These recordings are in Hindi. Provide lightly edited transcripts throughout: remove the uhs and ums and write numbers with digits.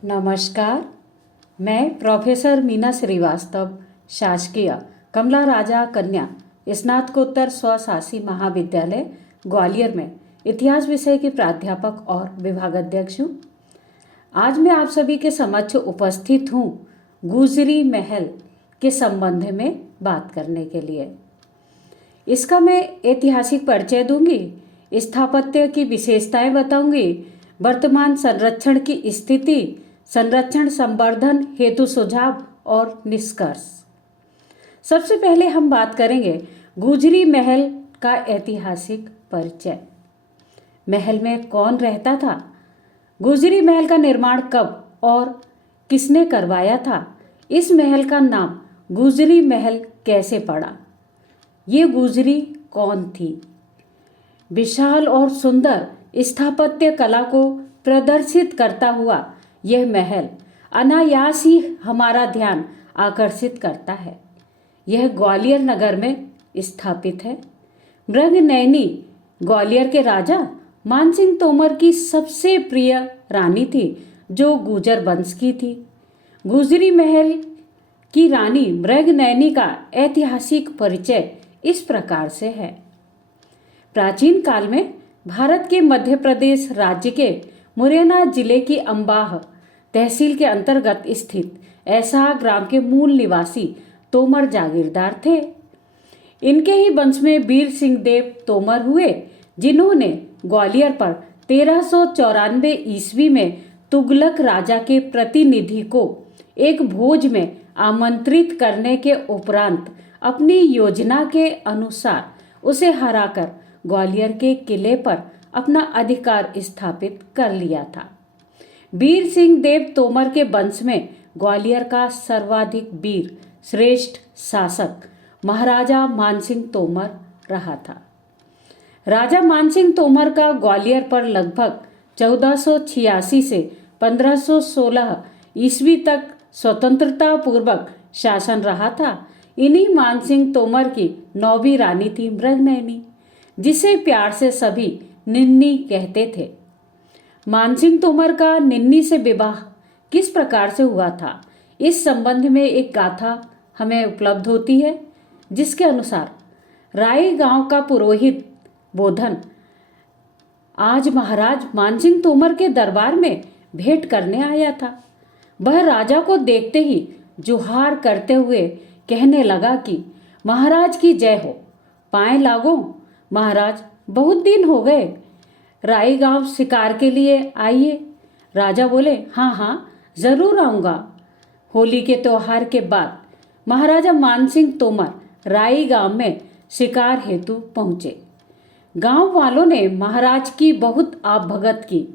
नमस्कार। मैं प्रोफेसर मीना श्रीवास्तव, शासकीय कमला राजा कन्या स्नातकोत्तर स्वशासी महाविद्यालय ग्वालियर में इतिहास विषय की प्राध्यापक और विभागाध्यक्ष हूँ। आज मैं आप सभी के समक्ष उपस्थित हूँ गुजरी महल के संबंध में बात करने के लिए। इसका मैं ऐतिहासिक परिचय दूंगी, स्थापत्य की विशेषताएं बताऊंगी, वर्तमान संरक्षण की स्थिति, संरक्षण संवर्धन हेतु सुझाव और निष्कर्ष। सबसे पहले हम बात करेंगे गुजरी महल का ऐतिहासिक परिचय। महल में कौन रहता था? गुजरी महल का निर्माण कब और किसने करवाया था? इस महल का नाम गुजरी महल कैसे पड़ा? ये गुजरी कौन थी? विशाल और सुंदर स्थापत्य कला को प्रदर्शित करता हुआ यह महल अनायास ही हमारा ध्यान आकर्षित करता है। यह ग्वालियर नगर में स्थापित है। मृगनयनी ग्वालियर के राजा मानसिंह तोमर की सबसे प्रिय रानी थी, जो गुर्जर वंश की थी। गुजरी महल की रानी मृगनयनी का ऐतिहासिक परिचय इस प्रकार से है। प्राचीन काल में भारत के मध्य प्रदेश राज्य के मुरैना जिले की अंबाह तहसील के अंतर्गत स्थित ऐसा ग्राम के मूल निवासी तोमर जागीरदार थे। इनके ही वंश में वीर सिंह देव तोमर हुए, जिन्होंने ग्वालियर पर 1394 ईस्वी में तुगलक राजा के प्रतिनिधि को एक भोज में आमंत्रित करने के उपरांत अपनी योजना के अनुसार उसे हराकर ग्वालियर के किले पर अपना अधिकार स्थापित कर लिया था। वीर सिंह देव तोमर के वंश में ग्वालियर का सर्वाधिक वीर श्रेष्ठ शासक महाराजा मानसिंह तोमर रहा था। राजा मानसिंह तोमर का ग्वालियर पर लगभग 1486 से 1516 ईस्वी तक स्वतंत्रता पूर्वक शासन रहा था। इन्हीं मानसिंह तोमर की 9वीं रानी थी मृगनयनी, जिसे प्यार से सभी निन्नी कहते थे। मानसिंह तोमर का निन्नी से विवाह किस प्रकार से हुआ था, इस संबंध में एक गाथा हमें उपलब्ध होती है, जिसके अनुसार राई गांव का पुरोहित बोधन आज महाराज मानसिंह तोमर के दरबार में भेंट करने आया था। वह राजा को देखते ही जुहार करते हुए कहने लगा कि महाराज की जय हो, पाएं लागो महाराज, बहुत दिन हो गए, राई गांव शिकार के लिए आइए। राजा बोले, हाँ हाँ जरूर आऊँगा। होली के त्योहार के बाद महाराजा मानसिंह तोमर राई गांव में शिकार हेतु पहुँचे। गांव वालों ने महाराज की बहुत आवभगत की।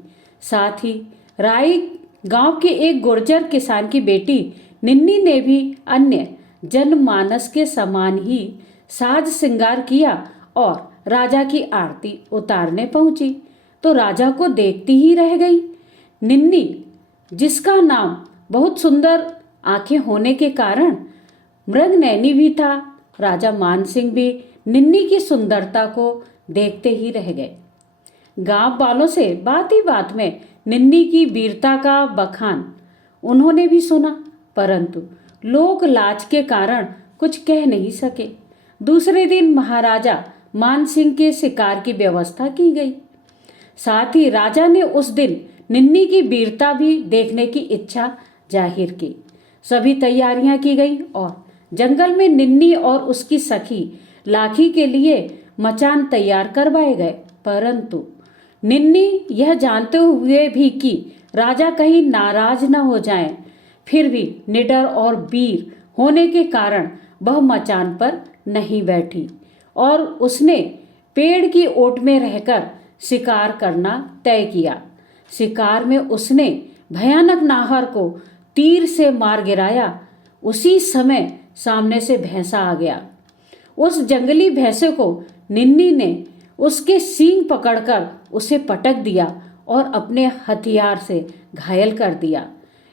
साथ ही राई गांव के एक गुर्जर किसान की बेटी निन्नी ने भी अन्य जनमानस के समान ही साज श्रृंगार किया और राजा की आरती उतारने पहुंची, तो राजा को देखती ही रह गई। निन्नी, जिसका नाम बहुत सुंदर आंखें होने के कारण मृगनयनी भी था, राजा मानसिंह भी निन्नी की सुंदरता को देखते ही रह गए। गांव वालों से बात ही बात में निन्नी की वीरता का बखान उन्होंने भी सुना, परंतु लोक लाज के कारण कुछ कह नहीं सके। दूसरे दिन महाराजा मानसिंह के शिकार की व्यवस्था की गई। साथ ही राजा ने उस दिन निन्नी की वीरता भी देखने की इच्छा जाहिर की। सभी तैयारियां की गई और जंगल में निन्नी और उसकी सखी लाखी के लिए मचान तैयार करवाए गए, परंतु निन्नी यह जानते हुए भी कि राजा कहीं नाराज न हो जाएं, फिर भी निडर और वीर होने के कारण वह मचान पर नहीं बैठी और उसने पेड़ की ओट में रहकर शिकार करना तय किया। शिकार में उसने भयानक नाहर को तीर से मार गिराया। उसी समय सामने से भैंसा आ गया। उस जंगली भैंसे को निन्नी ने उसके सींग पकड़कर उसे पटक दिया और अपने हथियार से घायल कर दिया।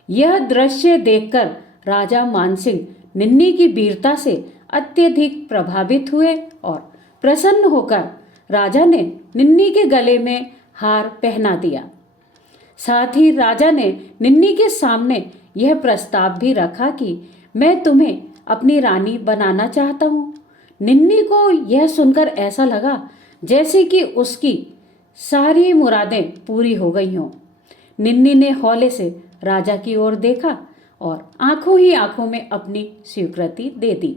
यह दृश्य देखकर राजा मानसिंह निन्नी की वीरता से अत्यधिक प्रभावित हुए और प्रसन्न होकर राजा ने निन्नी के गले में हार पहना दिया। साथ ही राजा ने निन्नी के सामने यह प्रस्ताव भी रखा कि मैं तुम्हें अपनी रानी बनाना चाहता हूँ। निन्नी को यह सुनकर ऐसा लगा जैसे कि उसकी सारी मुरादें पूरी हो गई हों। निन्नी ने हौले से राजा की ओर देखा और आंखों ही आंखों में अपनी स्वीकृति दे दी।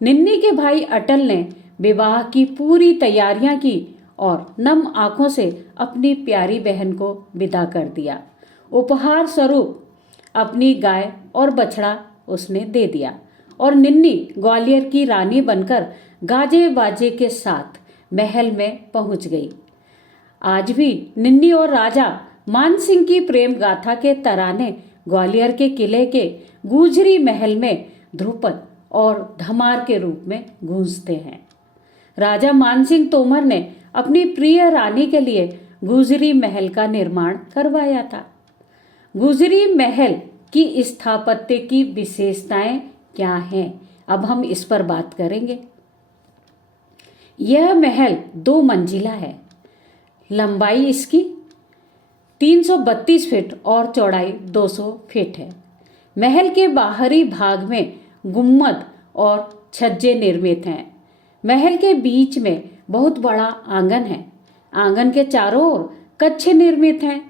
निन्नी के भाई अटल ने विवाह की पूरी तैयारियां की और नम आंखों से अपनी प्यारी बहन को विदा कर दिया। उपहार स्वरूप अपनी गाय और बछड़ा उसने दे दिया और निन्नी ग्वालियर की रानी बनकर गाजे बाजे के साथ महल में पहुंच गई। आज भी निन्नी और राजा मानसिंह की प्रेम गाथा के तराने ग्वालियर के किले के गुजरी महल में ध्रुपद और धमार के रूप में गूंजते हैं। राजा मानसिंह तोमर ने अपनी प्रिय रानी के लिए गुजरी महल का निर्माण करवाया था। गुजरी महल की स्थापत्य की विशेषताएं क्या हैं, अब हम इस पर बात करेंगे। यह महल 2 मंजिला है। लंबाई इसकी 332 फीट और चौड़ाई 200 फीट है। महल के बाहरी भाग में गुम्मद और छज्जे निर्मित हैं। महल के बीच में बहुत बड़ा आंगन है। आंगन के चारों ओर कक्ष निर्मित हैं।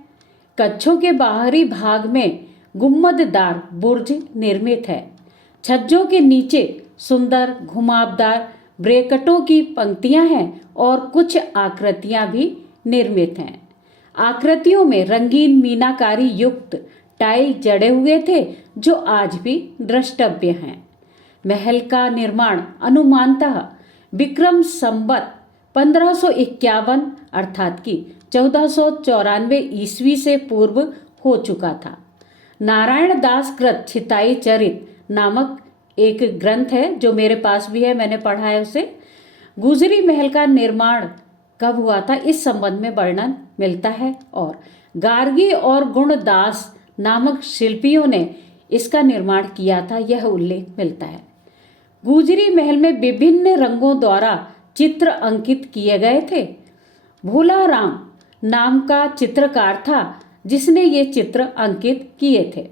कक्षों के बाहरी भाग में गुम्मददार बुर्ज निर्मित है। छज्जों के नीचे सुंदर घुमावदार ब्रैकेटों की पंक्तियां हैं और कुछ आकृतियां भी निर्मित हैं। आकृतियों में रंगीन मीनाकारी युक्त टाइल जड़े हुए थे जो आज भी द्रष्टव्य हैं। महल का निर्माण अनुमानतः विक्रम संवत 1551 अर्थात कि 1494 ईस्वी से पूर्व हो चुका था। नारायण दास कृत छिताई चरित नामक एक ग्रंथ है जो मेरे पास भी है, मैंने पढ़ा है उसे। गुजरी महल का निर्माण कब हुआ था इस संबंध में वर्णन मिलता है और गार्गी और गुणदास नामक शिल्पियों ने इसका निर्माण किया था, यह उल्लेख मिलता है। गुजरी महल में विभिन्न रंगों द्वारा चित्र अंकित किए गए थे। भोला राम नाम का चित्रकार था जिसने ये चित्र अंकित किए थे।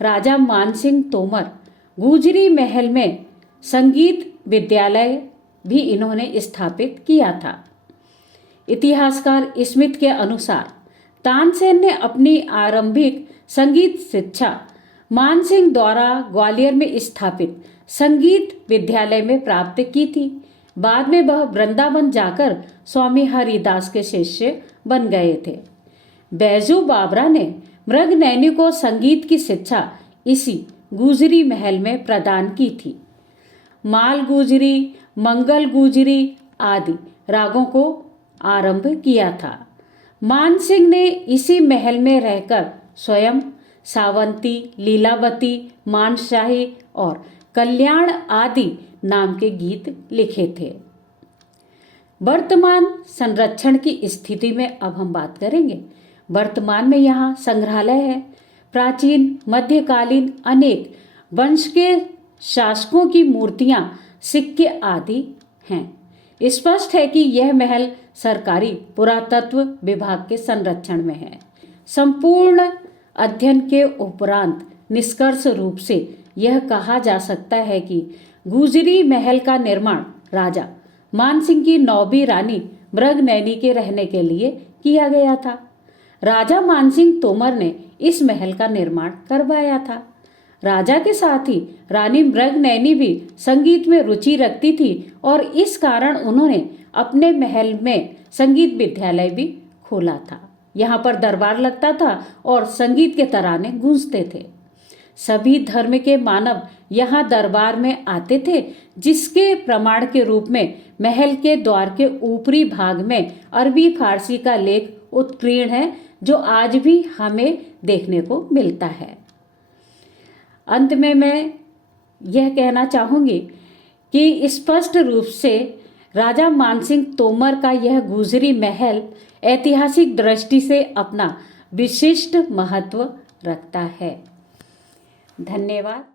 राजा मानसिंह तोमर गुजरी महल में संगीत विद्यालय भी इन्होंने स्थापित किया था। इतिहासकार स्मिथ के अनुसार तानसेन ने अपनी आरंभिक संगीत शिक्षा मानसिंह द्वारा ग्वालियर में स्थापित संगीत विद्यालय में प्राप्त की थी। बाद में वह वृंदावन जाकर स्वामी हरिदास के शिष्य बन गए थे। बैजू बाबरा ने मृगनयनी को संगीत की शिक्षा इसी गुजरी महल में प्रदान की थी। माल गुजरी, मंगल गुजरी आदि रागों को आरंभ किया था। मानसिंह ने इसी महल में रहकर स्वयं सावंती, लीलावती, मानशाही और कल्याण आदि नाम के गीत लिखे थे। वर्तमान संरक्षण की स्थिति में अब हम बात करेंगे। वर्तमान में यहाँ संग्रहालय है। प्राचीन मध्यकालीन अनेक वंश के शासकों की मूर्तियां, सिक्के आदि हैं। स्पष्ट है कि यह महल सरकारी पुरातत्व विभाग के संरक्षण में है। संपूर्ण अध्ययन के उपरांत निष्कर्ष रूप से यह कहा जा सकता है कि गुजरी महल का निर्माण राजा मानसिंह की 9वीं रानी मृगनयनी के रहने के लिए किया गया था। राजा मानसिंह तोमर ने इस महल का निर्माण करवाया था। राजा के साथ ही रानी मृगनयनी भी संगीत में रुचि रखती थी और इस कारण उन्होंने अपने महल में संगीत विद्यालय भी खोला था। यहाँ पर दरबार लगता था और संगीत के तराने गूंजते थे। सभी धर्म के मानव यहाँ दरबार में आते थे, जिसके प्रमाण के रूप में महल के द्वार के ऊपरी भाग में अरबी फारसी का लेख उत्कीर्ण है जो आज भी हमें देखने को मिलता है। अंत में मैं यह कहना चाहूँगी कि स्पष्ट रूप से राजा मानसिंह तोमर का यह गुजरी महल ऐतिहासिक दृष्टि से अपना विशिष्ट महत्व रखता है। धन्यवाद।